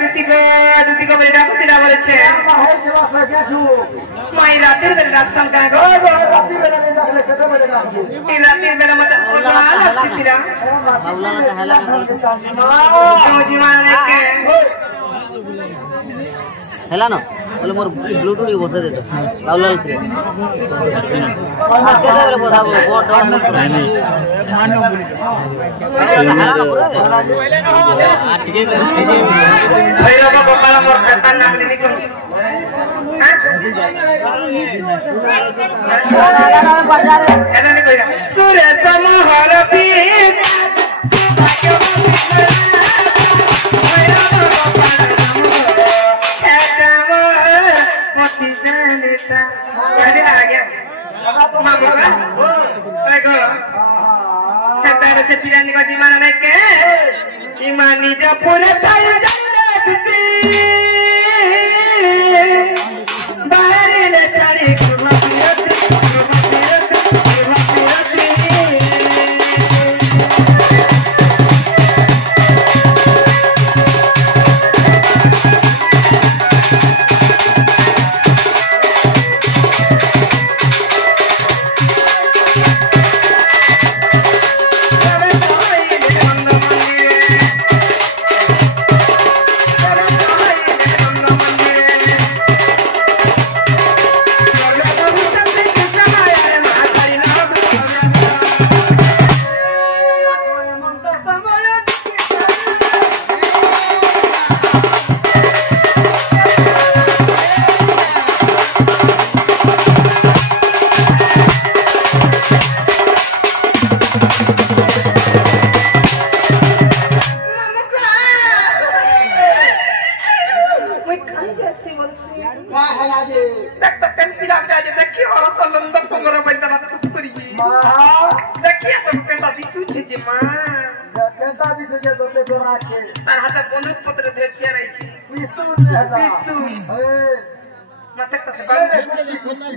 দুটি কবরে ডাকো দিলা বলেছে মাই রাতের বেলা ডাকছাম কেন গো এই রাতের বেলা মতো লাগছে পিরা হেলা না বলে মোর ব্লুটুথ বসে দে তো লাউলাল কে আজকে বলে বসাবো বড় ডর না মানো বলি ভৈরব গোপাল মোর খাতার নাম লিখি কই এদানি কইরা সুরে সমহর পীর से पिरानी बाजी माना नहीं के ईमानी जा पूरे ताई जाने देती बाहर ले चारी कुर्मा पिरती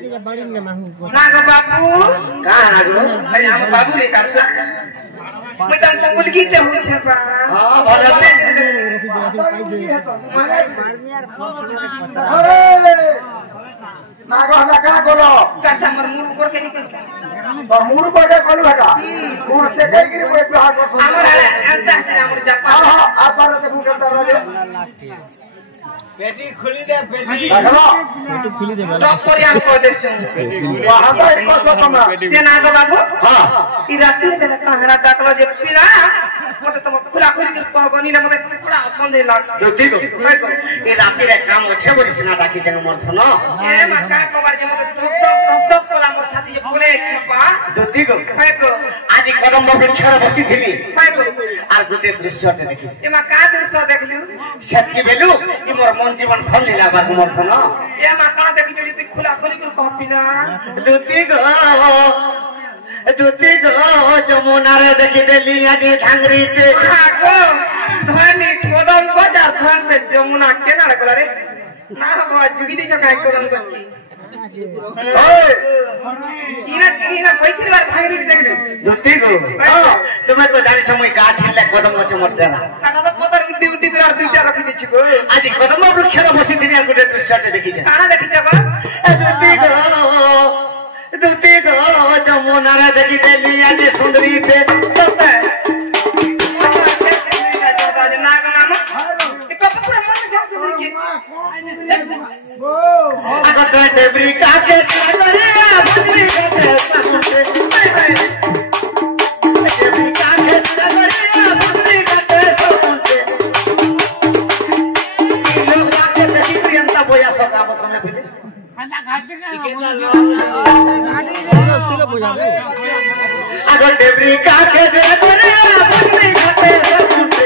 नागो बाबू कहाँ नागो अरे हम बाबू रे करसा मैं तो मुंगल की ते हुई छे बा हां भले अरे नागो हमरा का बोलो चाचा हमर मुंह ऊपर के निकल तो मुंह ऊपर के बोलो बेटा मुंह से कई की कोई प्यार को सुन हमर अंता से हमर जपा हां आप बार के मुंह करता रहे पेटी खुली दे पेटी खुली दे वाला डॉक्टर यार को दे से वहां तो एक बात कमा ते ना गो बाबू हां ई रात्रि बेला कहरा डाकलो जे पिला मते तुम खुला खुली के कहबनी ना मते पूरा संदेह लाग दोती तो ई रात्रि रे काम আছে বলিস না ডাকি জং মর্ধন এ মা का कबार जे मते धक कोला मोर छाती जे बोले छिपा दोती गो फाइको आज कदम वृक्षर बसी थिली फाइको আর গোটে দৃশ্যতে দেখি এ মা का दृश्य देखलु सेतकी बेलु ई मोर मन जीवन भल लीला बार मर्धन ए मा का देखि जडी तू खुला खुली के कहबी ना दोती गो जमुना रे देखि देली आज धांगरी पे गो धनी कदम को जा धन से जमुना केना लगला रे ना बाबा जुड़ी दे छ काय कदम करची ओए इना पैथि बार धांगरी देखले दोती गो तुम्हें तो जानि समय का ठिले कदम को मोटेला काना तो पतर उड्डी उड्डी तोर दुईटा रखि दिछि गो आज कदम वृक्षर बसी दिनी गुटे दृश्यटे देखि जा काना देखि जा बा दोती गो जमुना रे देखि देली आज सुंदरी पे सपे नाग मामा एक पूरा मन जो सुंदरी के अगर तो डेबरी का के करे बदरी के सामने डेबरी का के करे बदरी के सामने ई लोग के देखि प्रियंता बोया सकाब तुम्हें बोले अगर डेबरी का के करे बदरी के सामने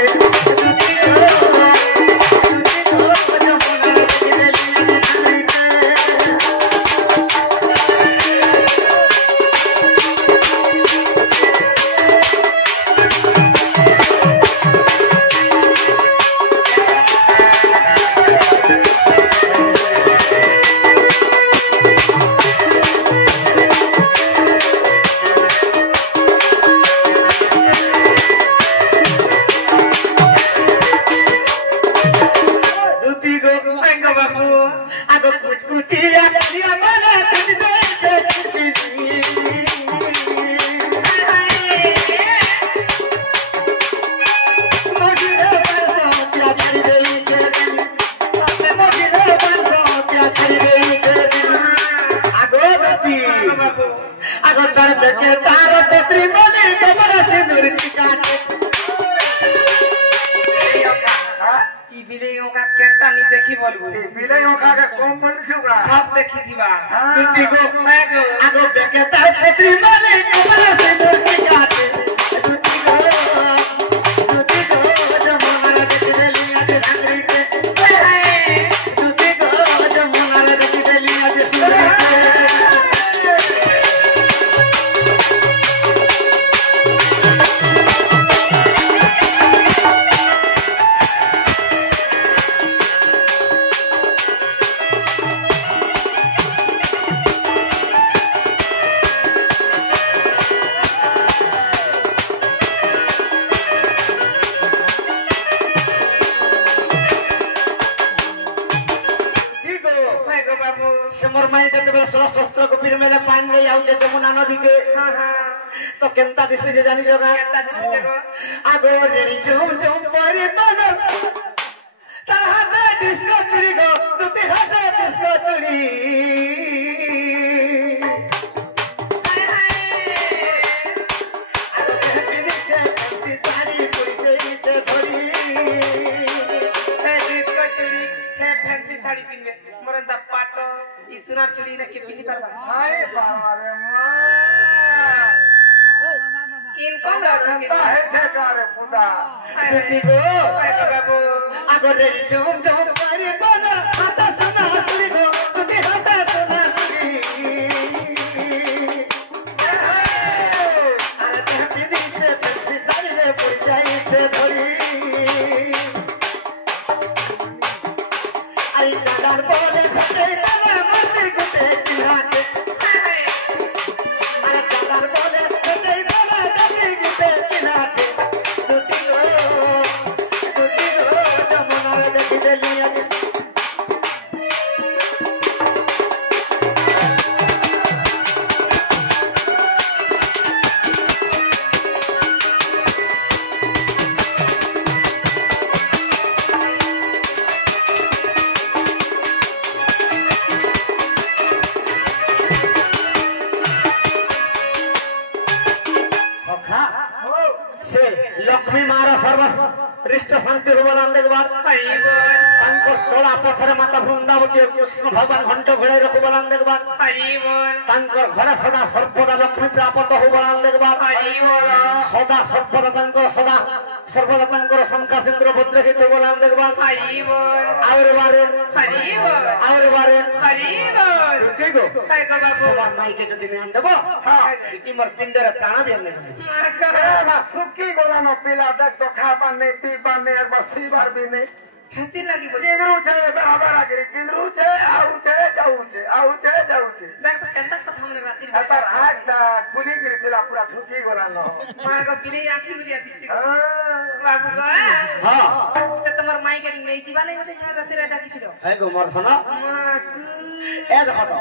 बिले ओका केंटा नहीं देखी बोलबो बिले ओका के कम बोलछुगा सब देखी दिबा दुती गो आगो बेके तार छतरी माले कमला से मोती काटे दुती गो जमुना देख देली आज धांगरी के दुती गो जमुना देख देली आज सुरे शस्त्र को पीर मेले पानी नहीं आउ जमुना नदी के तो केंता दिसले जे जानी जगह आगो रेडी झुम झुम परी बन तार हाथे डिस्को चुड़ी गो तुती हाथे डिस्को चुड़ी आगो पिनी के कंची चारी पुरी गई ते धरी ए डिस्को चुड़ी हे फैंसी साड़ी पिनबे मोरे द पाटो इसुना चुड़ी ने के पिनी परबा हाय बाबा रे मां इनकम राजनीति है ठेकारे पुता दीदी गो बाबू आगो रे झुम झुम करे बना हाथ सोना चुड़ी गो तुती हाथ सोना चुड़ी अरे ते पिनी से फैंसी साड़ी रे पुरी जाई से धरी आई चादर बोले फटे तले मस्ती गुटे चिराके अरे चादर बोले फटे तले मस्ती गुटे चिराके दुती गो जमुना रे देख देली आज से लक्ष्मी मार सर्वश्रेष्ठ शांति भगवान देखबार तांको सोला पत्थर माता वृंदावती कृष्ण भगवान घंट घोड़े रखु बलान देखबार तांकर घर सदा सर्वदा लक्ष्मी प्राप्त हो बलान देखबार सदा सर्वदा तांको सदा सर्वदा तांकर शंका सिंद्र भद्र हित बलान देखबार और बारे देखो सवार माई के जदी ध्यान देबो इमर पिंडर प्राण भी हमने सुकी गोला न पिला देख तो खा पाने पी पाने एक बार सी बार भी नहीं खेती लगी बोली किंद्रू छे बराबर आगे किंद्रू छे आउ छे जाऊ छे देख तो केंता कथा हमने राती अतर आग दा खुली गिरी पिला पूरा ठुकी गोला न मां को बिले आंखी बुदिया दिछि बाबू हां से तमर माई के नहीं जीवा नहीं मते राती रे डाकी छिलो है गो मोर धना ए देखो तो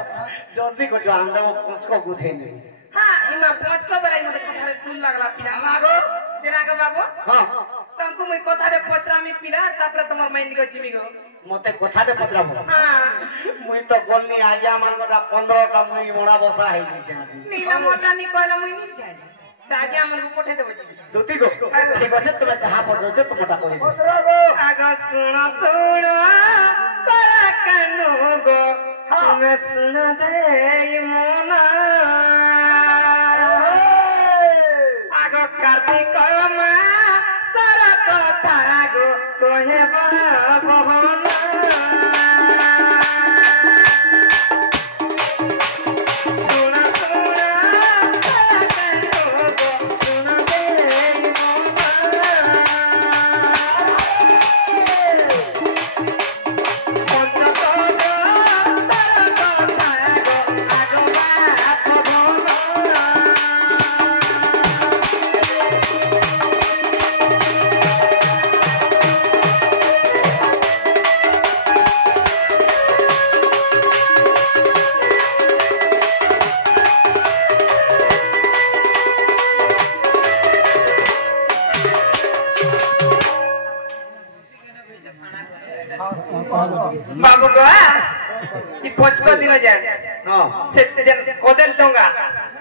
जल्दी कर जो आंदा वो पांच को गुथे नहीं हां इमा पांच को बलाई मते कथा रे सुन लागला पिला मागो तेना के बाबू हां तमको मैं कथा रे पचरा में पिला तापर तमर माई निको जिमी गो मते कथा रे पचराबो हां मुई तो गोलनी आज्ञा मान कोटा 15 टा मुई मोड़ा बसा है छी नीला मोटा नी कहला मुई नी जाय साजिया मन को पठे देबो दुती गो ठीक আছে তুমি চাহা পত্র আছে তোমাটা কই पचराबो आगा सुना करा कानो गो তুমি सुना दे मोना आगो कार्तिक मा सारा कथा गो कहे बहना सुना सुना दे बाबू को ई पचको दिन जाय हां से जन कोदेल डोंगा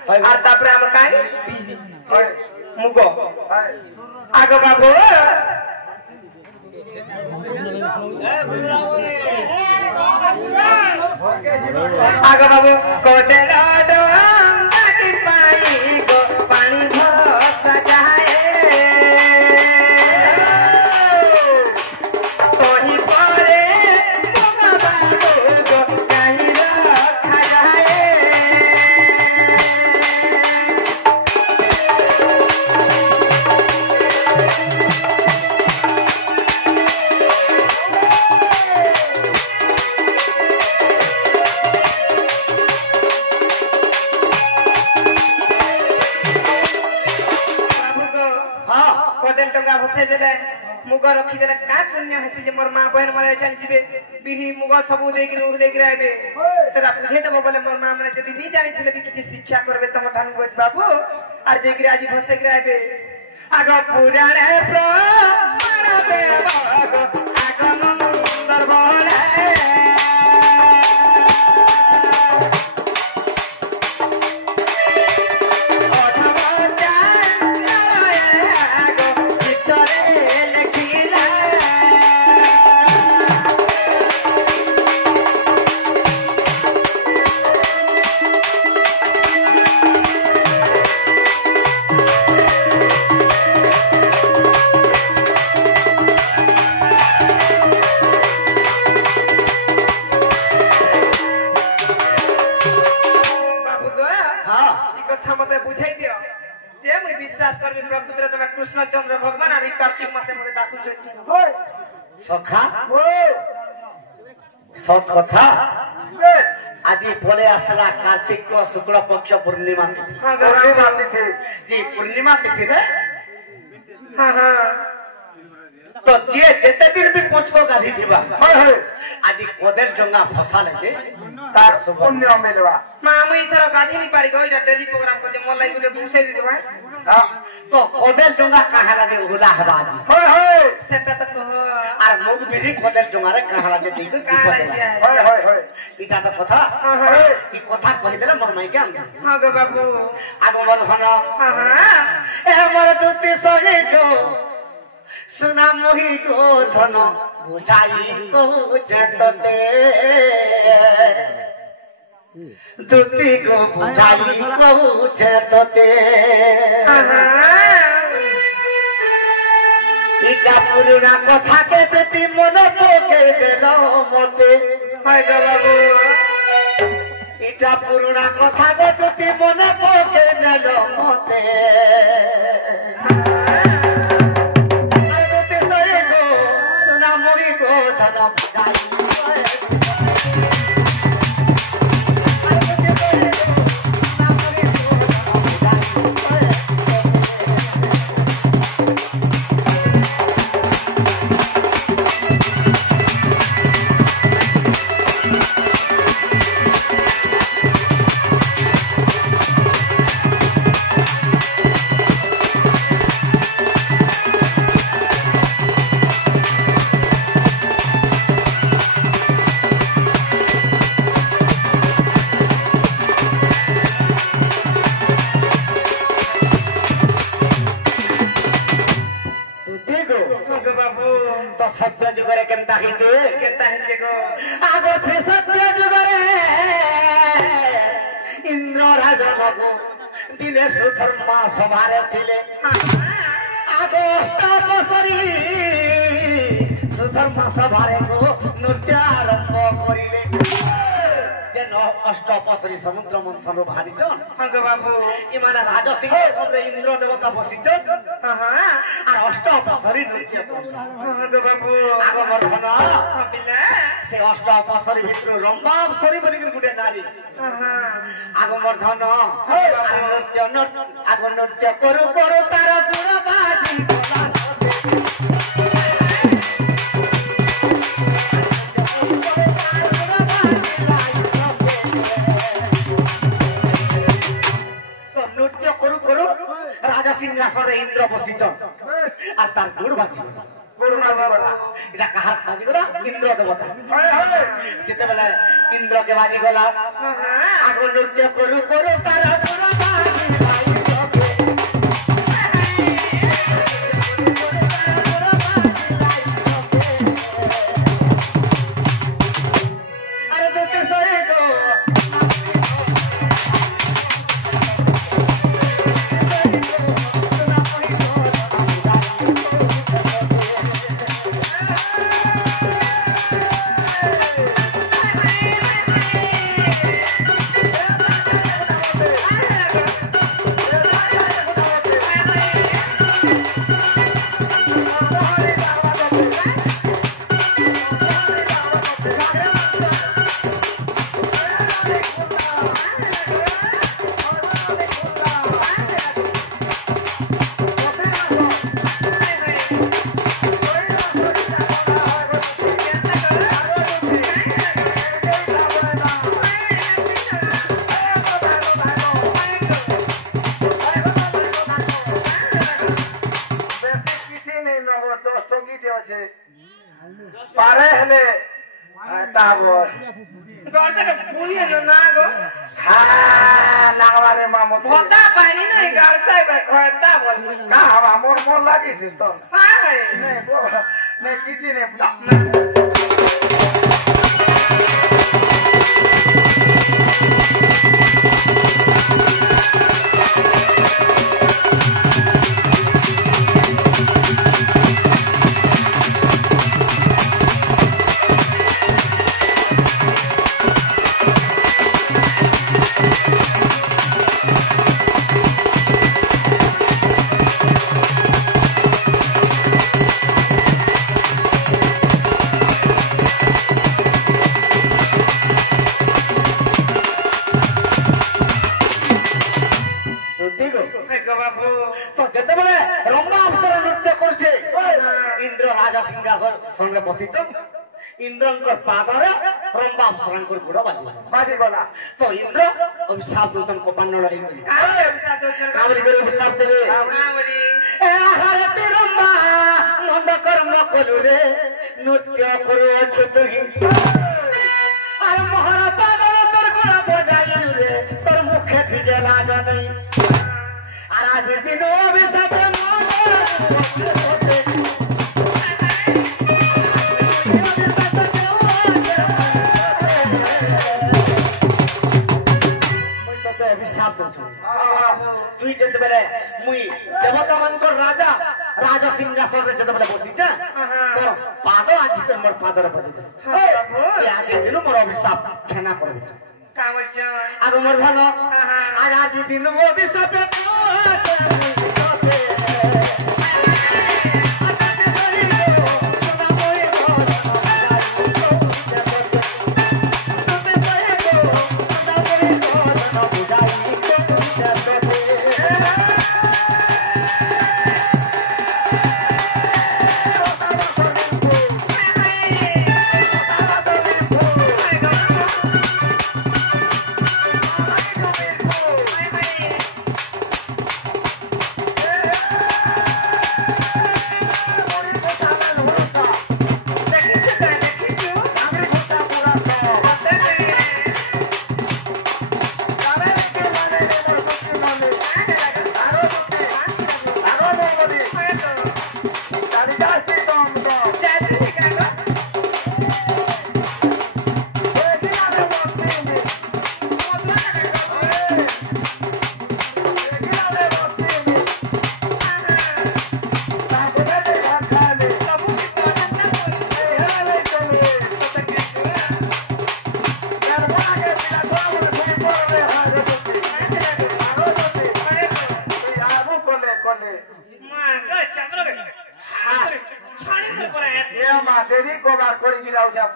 और तापरे हम काई मुगो आगो बाबू आग बाबू कोते डाटी पाई गो पानी भसा जाए तोही परे बाबू गो कहीं रखा जाए कदेल टंका भसे देले मुग रखी देले का पुण्य हसी जे मोर मां बहन मारे चल जिबे बिरी मुग सबु देख रो लेक राबे सेरा बुझे देबो बोले मोर मां माने जदी नी जानि थिले भी किछि शिक्षा करबे तम ठान गोज बाबू आर जे गिराजी भसे गिराबे आग पुराणे प्रमाण देव आग नंदर बोले कृष्णचंद्र भगवान आनी कार्तिक मासे मते डाकु छ सखा सत कथा आज बोले असला कार्तिक को शुक्ल पक्ष पूर्णिमा तिथि हां पूर्णिमा तिथि जी पूर्णिमा तिथि रे हां हां तो जे जेते दिन भी पछको गाधी दिबा आज कोदेल डंगा फसा लेते तार पुण्य मिलवा मामू इधर गाधी नहीं पारी गइरा डेली प्रोग्राम को जे मलाई गुटे बुसै दिबा तो कोदेल डंगा कहा लागे उला हवाज सेटा त कहो आर मुग बिजी कोदेल डंगा रे कहा लागे टिकल इटा तो कथा ई कथा कहि देला मोर माई के हां गो बाबू आगो मोर धन हां हां ए मोर दुती सहे गो सुना मोहि को धन बुझाई को चतते दुती को बुझाई को चतते इटा पुराना कथा के दुती मन पोके देलो मते हाय गो बाबू इटा पुराना कथा के दुती मन पोके देलो मते दिने सुधर्मा सभारे थिले आगोष्टा बसरी सुधर्मा सभारे को नृत्य आरंभ करिले जेन अष्टपसरी समुद्र मंथन भारी जन हां गो बाबू इमाना राज सिंहासन रे इंद्र देवता बसिजन हां हां आर अष्टपसरी नृत्य करछन हां गो बाबू आगो मर्धन हां पिला से अष्टपसरी भितर रंबापसरी बोली गुटे नारी हां हां आगो मर्धन आर नृत्य आगो नृत्य करू करू तार गुण बाजी नृत्य करू करू राजा सिंहासन इंद्र बसिचन और तार गुण बाजी इटा कहा बाजी गला इंद्र देवता जिते बेला इंद्र के बाजी गला आगो नृत्य करू करू तार गुण बाजी हेले पारे हेले ताबस गर्छ के पुनी न नागो हा नागवारे मामो भोता पानी नै गर्छ के खता बोल का हवा मोर मोर लागि छ त हाय नै किछि नै इंद्रंकर पादरे रंबा अप्सरांकर गुड़ बाजी गला तो इंद्र अभिशाप दोचन कोपान्नड़ हे अभिशाप दोचन कावली करे अभिशाप देले कावली ए हरति रंबा मंद कर्म कलु रे नृत्य करू अछ तुही अरे मोहर पादरे तोर गुड़ बजाइलु रे तोर मुखे धिजे लाज नै आज दिन अभिशाप तुई जते बेले मुई देवता मानकर राजा राजा सिंहासन रे जते बेले बसी छ तो पाद आज त मोर पादर पदी दे बाबू या के दिनु मोर अभिशाप खेना पड़े का बोल छ आगो मोर धन आज दिन वो अभिशाप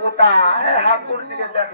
पुता है हाकुर दिके देख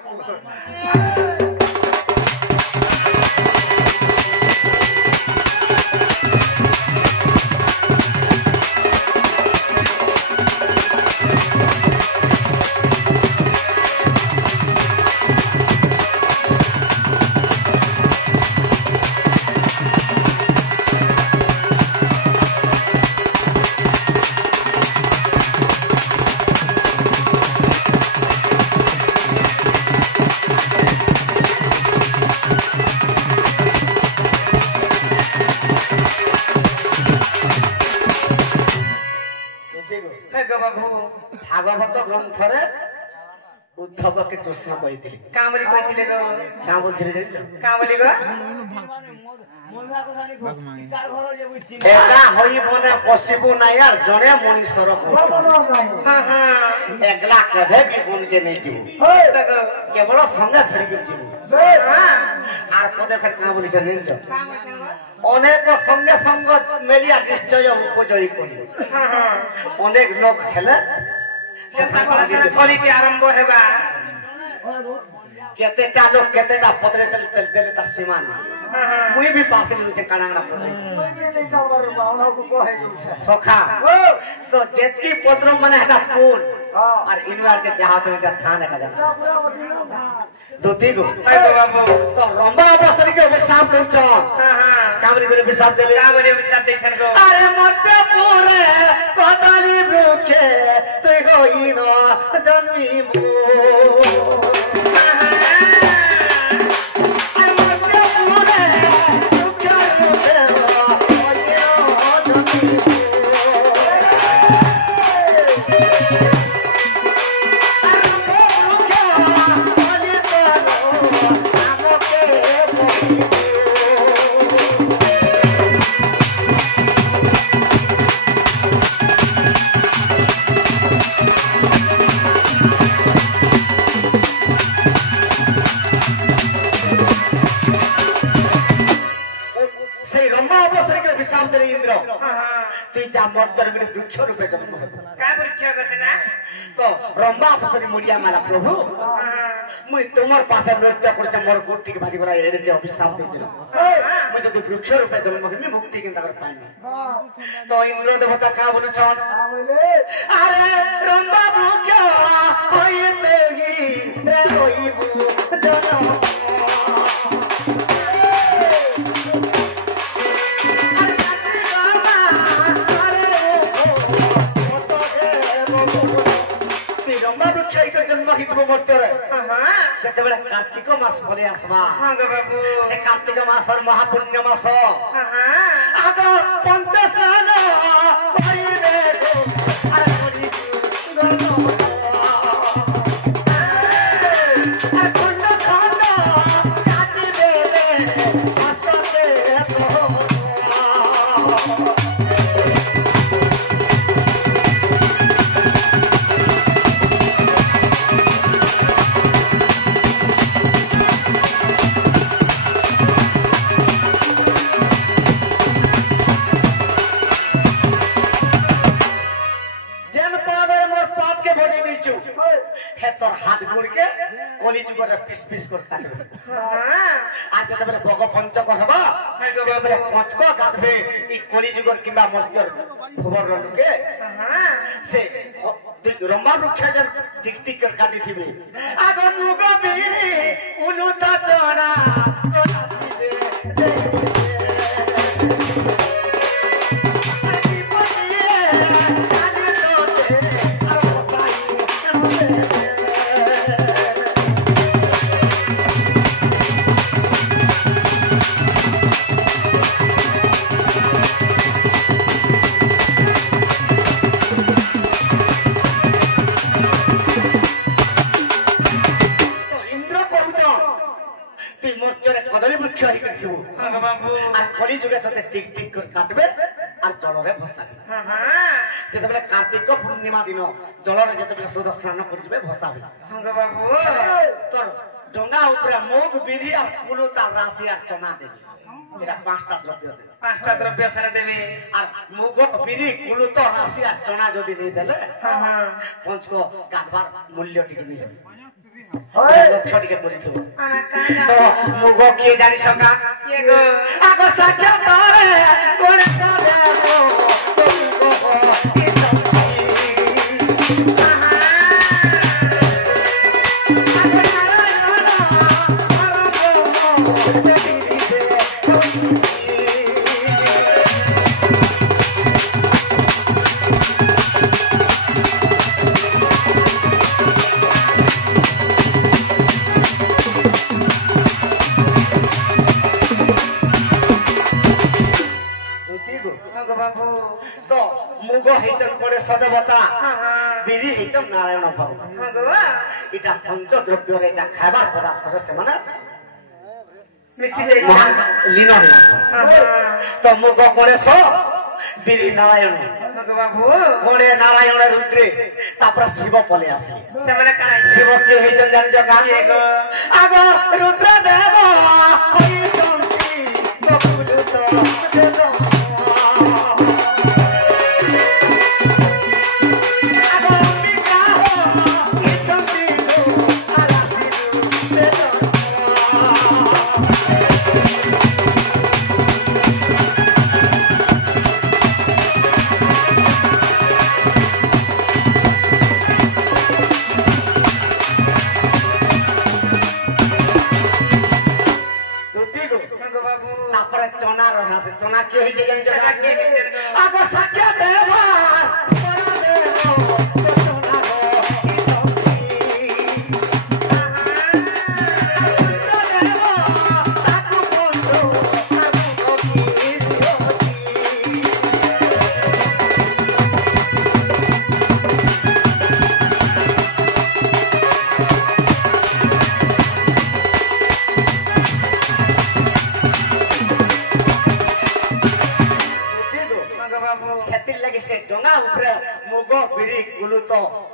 भागवत ग्रंथरे उद्धव के कृष्ण कहिथिले कामली कहिथिले गो का बोलथिले जानिछ कामली गो एका होई बने पसिबु ना यार जने मनीषर को हां हां एकला केबे भी बन के नै जीवु केवल संगे धरि के जीवु आर पदे फेर का बोलिछ निंच अनेक संगे संग मेलिया निश्चय उपजयी करी हां हां अनेक लोक खेले से आरंभ हेबा केतेटा लोक केतेटा पदरे तेल तार सीमा मुई भी पातली छे कानांगना पदे सखा तो जेती पदर माने हटा पुन और इनवार के जहाज में थान का जा दोती को बाबू तो रंबा अवसर के अभिशाप दउछ कामरी करे अभिशाप देले कामरे विशाल दे छन गो अरे मरते पूरे कदली वृक्षे तुई गइन जन्मी मो मर्दर में वृक्ष रूपे जन्म है का वृक्ष गसना तो रंबा अपसरी मुड़िया माला प्रभु मुई तुमर पासे नृत्य करछे मोर गोटी के बाजी बला एडे अभिशाप दे दिलो मुई जदि वृक्ष रूपे जन्म हेमी मुक्ति केनता कर पाइनी तो इंद्र देवता का बोले छन अरे रंबा वृक्ष होइते ही रे होइबु जन्म कार्तिक मास बोले आसवा से कार्तिक मास और महापुण्य मास आग पंचस्नान करिबे गो अरे करि खंड खंड काटि देबे हस्तसे कली जुगर पिस पिस कर काटबे आ जते बेले भोग पंचक हबा जते बेले पंचक गाधबे ई कली जुगर किबा मर्दर खबर रनुके से रंबा वृक्ष जन टिक टिक कर काटी थिबे आग मुग बीरी उनु ततना तोनासी दे कली जुगे तते टिक टिक कर काटबे और जल रे भसाबे जते बेले कार्तिक पूर्णिमा दिन जल रे जते बेले सुद स्नान कर जबे भसाबे बाबू तो डोंगा ऊपर मोग बिरी और कुलुता राशि और चना देबे एरा पांचटा द्रव्य से देबे और मोग बिरी कुलुता राशि और चना जदी नहीं देले पंच को गाधवार मूल्य टिक नहीं लक्ष्य टिके परिथिबो तो मुग के जानि सका के गो आगो साख्या तारे कोन सारे को तो मुग हेचन कोडे सदबता बिरी हेचन नारायण बाबू इटा पंच द्रव्य रे इटा खाइबार पदार्थ रे से माने मिसी जाय लीन हे तो मुग कोडे सो बिरी नारायण बाबू कोडे नारायण रुद्रे तापर शिव पले आसे से माने काई शिव के हेचन जान जगा आगो रुद्र देव होई जंती तो कुलुत देव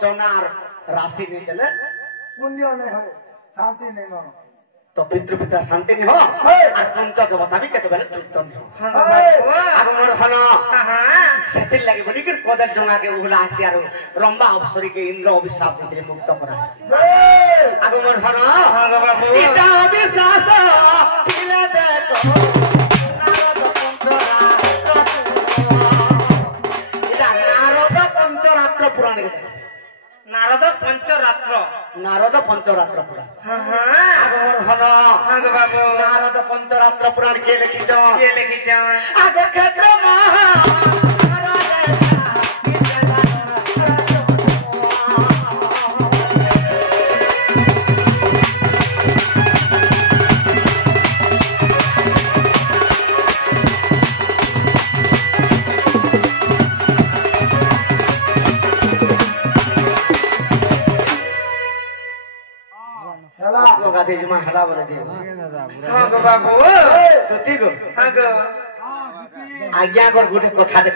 चनार राशि नहीं देले पुण्य नहीं हो शांति नहीं हो तो पितृ पिता शांति नहीं हो और पंच देवता भी केते बेले तृप्त नहीं हो आगो मोर हन सेतिल लागि बोली कि कोदल डोंगा के उला आसी आरो रंबा अप्सरी के इंद्र अभिशाप से मुक्त करा आगो मोर हन इता अभिशाप दिले दे तो नारद पंचरात्र पुराण के नारद पंचरात्र पुराण आगो मोर हन नारद पंचरात्र पुराण के लिखिछ आगो क्षेत्र महा गाधे जुमा हला बोले दे हां गो बाबू तुती गो हां गो आज्ञा कर गुटे कथा दे